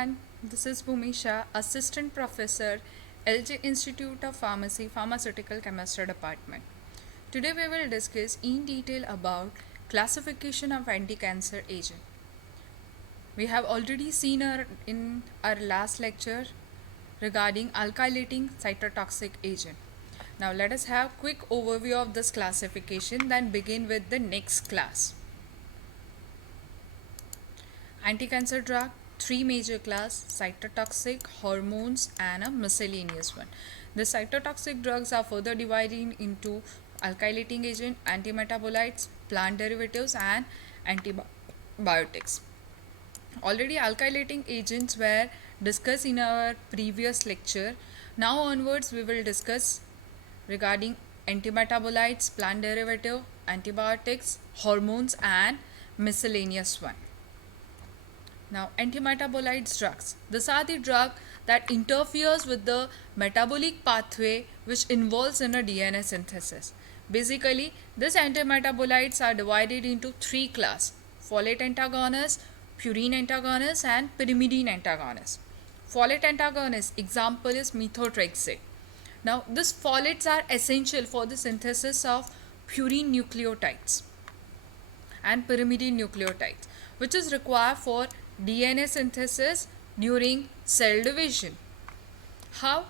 everyone. This is Bhumisha, Assistant Professor, LG Institute of Pharmacy, Pharmaceutical Chemistry Department. Today we will discuss in detail about classification of anti-cancer agent. We have already seen in our last lecture regarding alkylating cytotoxic agent. Now let us have quick overview of this classification, then begin with the next class. Anti-cancer drug, three major class: cytotoxic, hormones, and a miscellaneous one. The cytotoxic drugs are further divided into alkylating agent, antimetabolites, plant derivatives, and antibiotics. Already alkylating agents were discussed in our previous lecture. Now onwards we will discuss regarding antimetabolites, plant derivative, antibiotics, hormones, and miscellaneous one. Now, antimetabolites drugs. These are the drug that interferes with the metabolic pathway which involves in a DNA synthesis. Basically, these antimetabolites are divided into three classes: folate antagonist, purine antagonist, and pyrimidine antagonist. Folate antagonist example is methotrexate. Now, these folates are essential for the synthesis of purine nucleotides and pyrimidine nucleotides, which is required for DNA synthesis during cell division. How?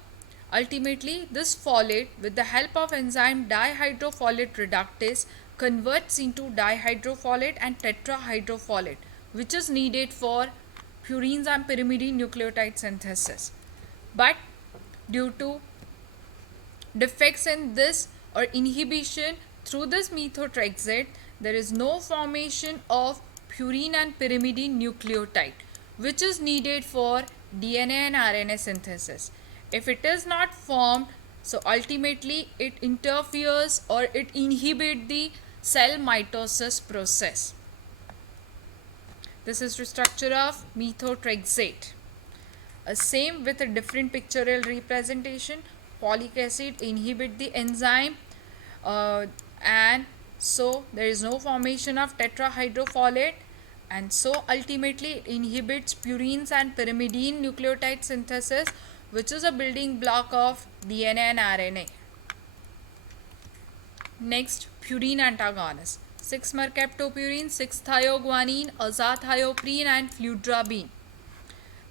Ultimately, this folate, with the help of enzyme dihydrofolate reductase, converts into dihydrofolate and tetrahydrofolate, which is needed for purines and pyrimidine nucleotide synthesis. But due to defects in this or inhibition through this methotrexate, there is no formation of purine and pyrimidine nucleotide, which is needed for DNA and RNA synthesis. If it is not formed, so ultimately it interferes or it inhibits the cell mitosis process. This is the structure of methotrexate. Same with a different pictorial representation. Folic acid inhibit the enzyme and so there is no formation of tetrahydrofolate, and so ultimately it inhibits purines and pyrimidine nucleotide synthesis, which is a building block of DNA and RNA. Next, purine antagonist: 6-mercaptopurine, 6-thioguanine, azathioprine, and fludrabine.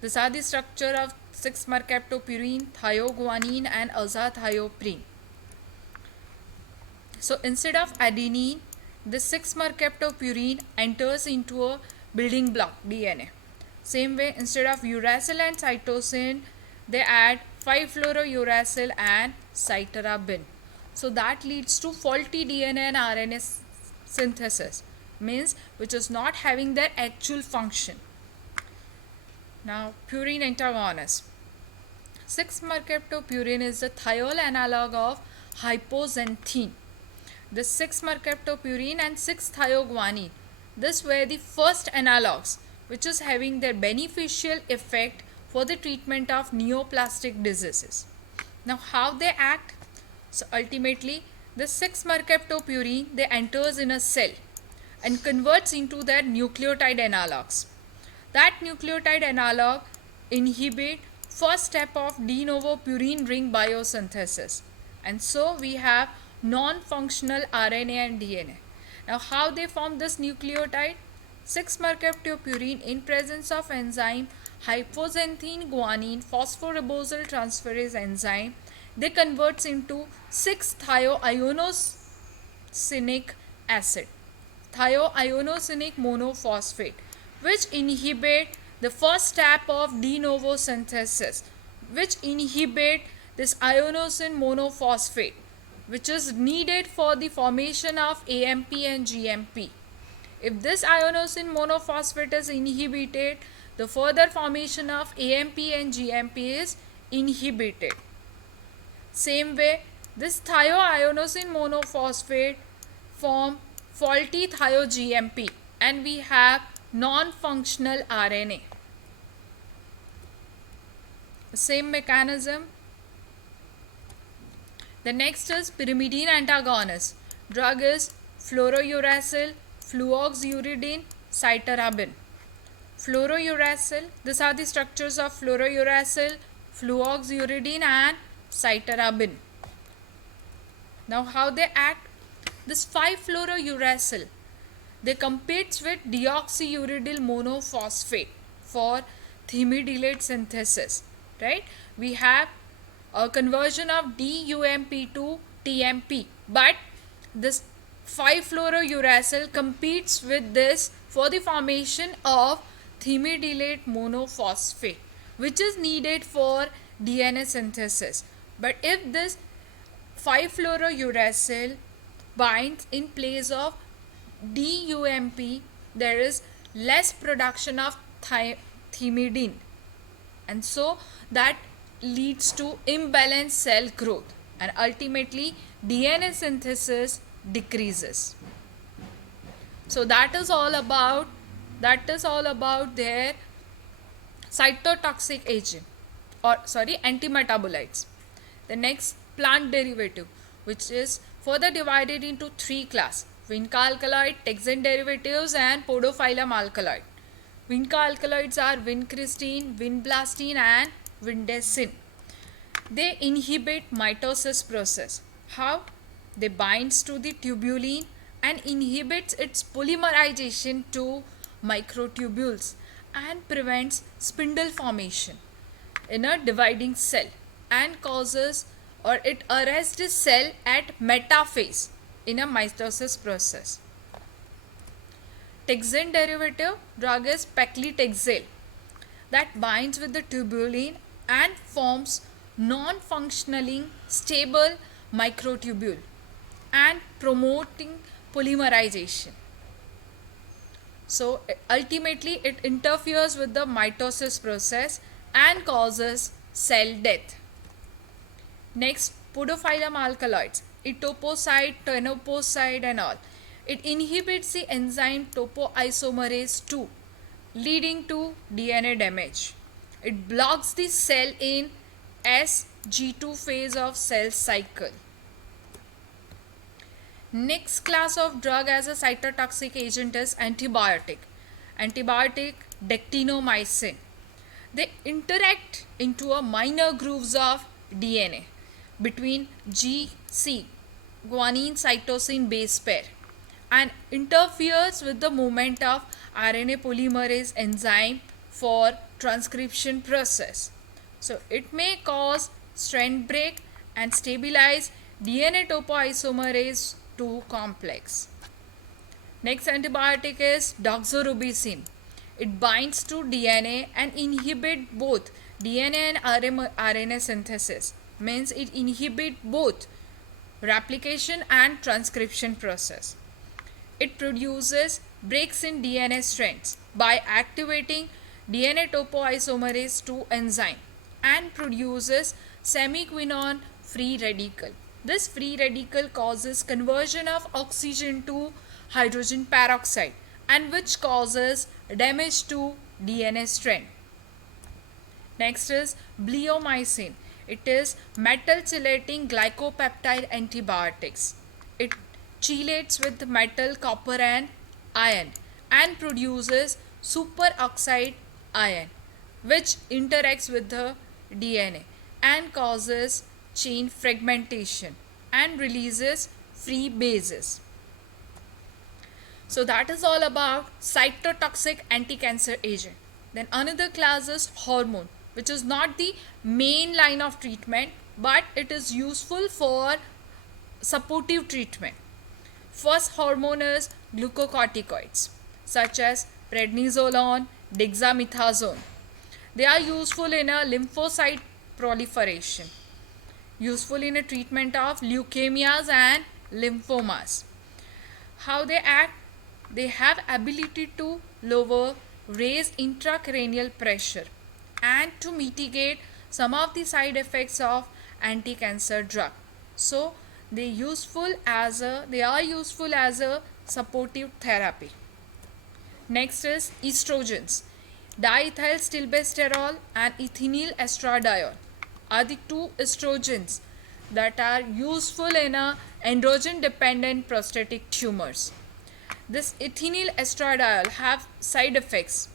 These are the structure of 6-mercaptopurine, thioguanine, and azathioprine. So instead of adenine, the 6-mercaptopurine enters into a building block DNA. Same way, instead of uracil and cytosine, they add 5-fluorouracil and cytarabine. So that leads to faulty DNA and RNA synthesis, means which is not having their actual function. Now, purine antagonist. 6-mercaptopurine is the thiol analog of hypoxanthine. The 6-mercaptopurine and 6-thioguanine, this were the first analogs which is having their beneficial effect for the treatment of neoplastic diseases. Now, how they act? So ultimately, the 6-mercaptopurine, they enters in a cell and converts into their nucleotide analogs. That nucleotide analog inhibit first step of de novo purine ring biosynthesis, and so we have non-functional RNA and DNA. Now, how they form this nucleotide? 6-mercaptopurine, in presence of enzyme hypoxanthine guanine phosphoribosal transferase enzyme, they converts into 6-thioionosinic acid, thioionosinic monophosphate, which inhibit the first step of de novo synthesis, which inhibit this inosine monophosphate, which is needed for the formation of AMP and GMP. If this inosine monophosphate is inhibited, the further formation of AMP and GMP is inhibited. Same way, this thioinosine monophosphate form faulty thio-GMP, and we have non-functional RNA. Same mechanism. The next is pyrimidine antagonist. Drug is fluorouracil, fluoxuridine, cytarabine. Fluorouracil. These are the structures of fluorouracil, fluoxuridine and cytarabine. Now how they act? This 5-fluorouracil, they competes with deoxyuridyl monophosphate for thymidylate synthesis, right? We have a conversion of DUMP to TMP, but this 5-fluorouracil competes with this for the formation of thymidylate monophosphate, which is needed for DNA synthesis. But if this 5-fluorouracil binds in place of DUMP, there is less production of thymidine, and so that leads to imbalanced cell growth, and ultimately DNA synthesis decreases. So that is all about their cytotoxic agent, or antimetabolites. The next, plant derivative, which is further divided into three classes: Vinca alkaloid, Texane derivatives and Podophyllum alkaloid. Vinca alkaloids are vincristine, vinblastine and vindesin. They inhibit mitosis process. How? They binds to the tubulin and inhibits its polymerization to microtubules and prevents spindle formation in a dividing cell, and causes, or it arrests the cell at metaphase in a mitosis process. Texane derivative drug is paclitaxel, that binds with the tubulin and forms non-functioning stable microtubule and promoting polymerization. So ultimately it interferes with the mitosis process and causes cell death. Next, Podophyllum alkaloids, etoposide, tenoposide and all. It inhibits the enzyme topoisomerase 2, leading to DNA damage. It blocks the cell in SG2 phase of cell cycle. Next class of drug as a cytotoxic agent is antibiotic. Antibiotic dactinomycin. They interact into a minor grooves of DNA between GC, guanine cytosine base pair, and interferes with the movement of RNA polymerase enzyme for transcription process. So it may cause strand break and stabilize DNA topoisomerase 2 complex. Next antibiotic is doxorubicin. It binds to DNA and inhibit both DNA and RNA synthesis. Means it inhibit both replication and transcription process. It produces breaks in DNA strands by activating DNA topoisomerase 2 enzyme and produces semiquinone free radical. This free radical causes conversion of oxygen to hydrogen peroxide, and which causes damage to DNA strand. Next is bleomycin. It is metal chelating glycopeptide antibiotics. It chelates with metal, copper and iron and produces superoxide ion, which interacts with the DNA and causes chain fragmentation and releases free bases. So that is all about cytotoxic anti-cancer agent. Then another class is hormone, which is not the main line of treatment, but it is useful for supportive treatment. First hormone is glucocorticoids such as prednisolone, dexamethasone. They are useful in a lymphocyte proliferation, useful in a treatment of leukemias and lymphomas. How they act? They have ability to raise intracranial pressure and to mitigate some of the side effects of anti-cancer drug. So they are useful as a supportive therapy. Next is estrogens. Diethylstilbestrol and ethinyl estradiol are the two estrogens that are useful in androgen dependent prostatic tumors. This ethinyl estradiol have side effects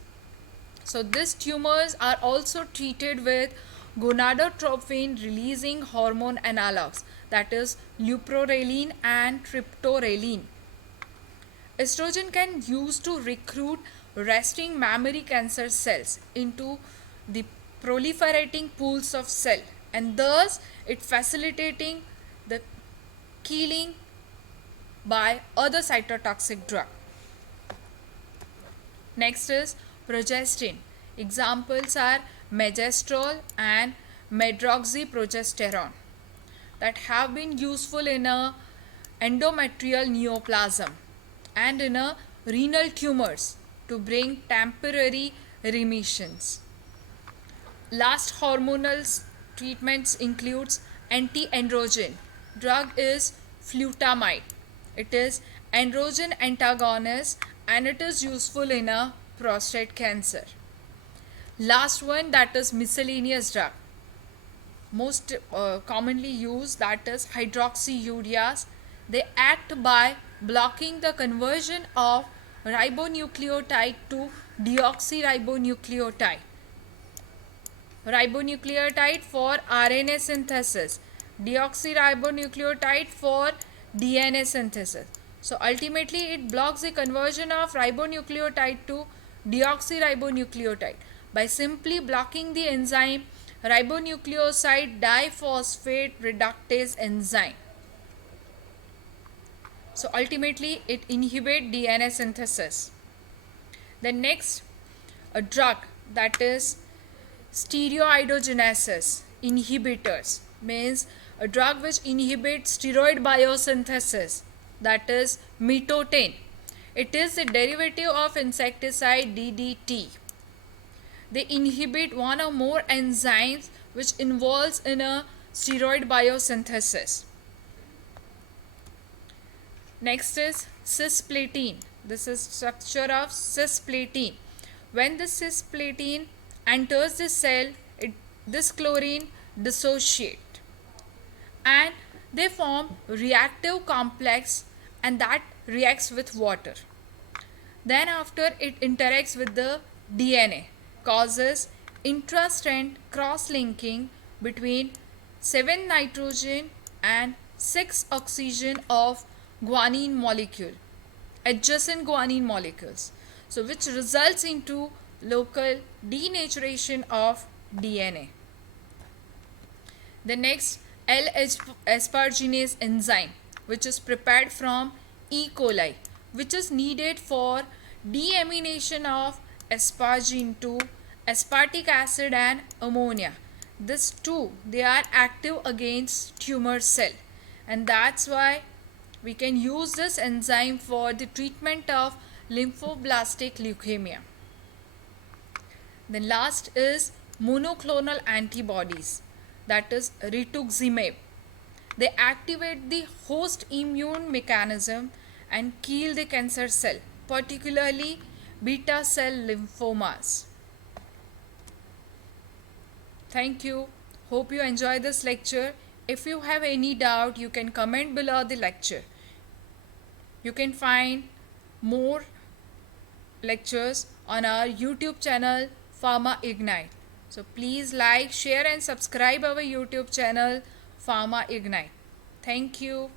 So these tumors are also treated with gonadotropin releasing hormone analogs, that is leuprorelin and triptorelin. Estrogen can use to recruit resting mammary cancer cells into the proliferating pools of cell, and thus it facilitating the killing by other cytotoxic drug. Next is progestin. Examples are megestrol and medroxyprogesterone that have been useful in a endometrial neoplasm and in a renal tumors to bring temporary remissions. Last hormonal treatments includes anti-androgen. Drug is flutamide. It is androgen antagonist and it is useful in a prostate cancer. Last one, that is miscellaneous drug. Most commonly used, that is hydroxyureas. They act by blocking the conversion of ribonucleotide to deoxyribonucleotide. Ribonucleotide for RNA synthesis, deoxyribonucleotide for DNA synthesis. So ultimately it blocks the conversion of ribonucleotide to deoxyribonucleotide by simply blocking the enzyme ribonucleoside diphosphate reductase enzyme. So ultimately it inhibits DNA synthesis. The next, a drug, that is steroidogenesis inhibitors, means a drug which inhibits steroid biosynthesis, that is mitotin. It is the derivative of insecticide DDT. They inhibit one or more enzymes which involves in a steroid biosynthesis. Next is cisplatin. This is structure of cisplatin. When the cisplatin enters the cell, this chlorine dissociate and they form reactive complex, and that reacts with water. Then after it interacts with the DNA, causes intra-strand cross-linking between 7 nitrogen and 6 oxygen of guanine molecule, adjacent guanine molecules, so which results into local denaturation of DNA. The next, L-asparginase enzyme, which is prepared from E. coli, which is needed for deamination of asparagine to aspartic acid and ammonia. These two, they are active against tumor cell, and that's why we can use this enzyme for the treatment of lymphoblastic leukemia. The last is monoclonal antibodies, that is rituximab. They activate the host immune mechanism and kill the cancer cell, particularly beta cell lymphomas. Thank you. Hope you enjoy this lecture. If you have any doubt, you can comment below the lecture. You can find more lectures on our YouTube channel Pharma Ignite. So please like, share and subscribe our YouTube channel Pharma Ignite. Thank you.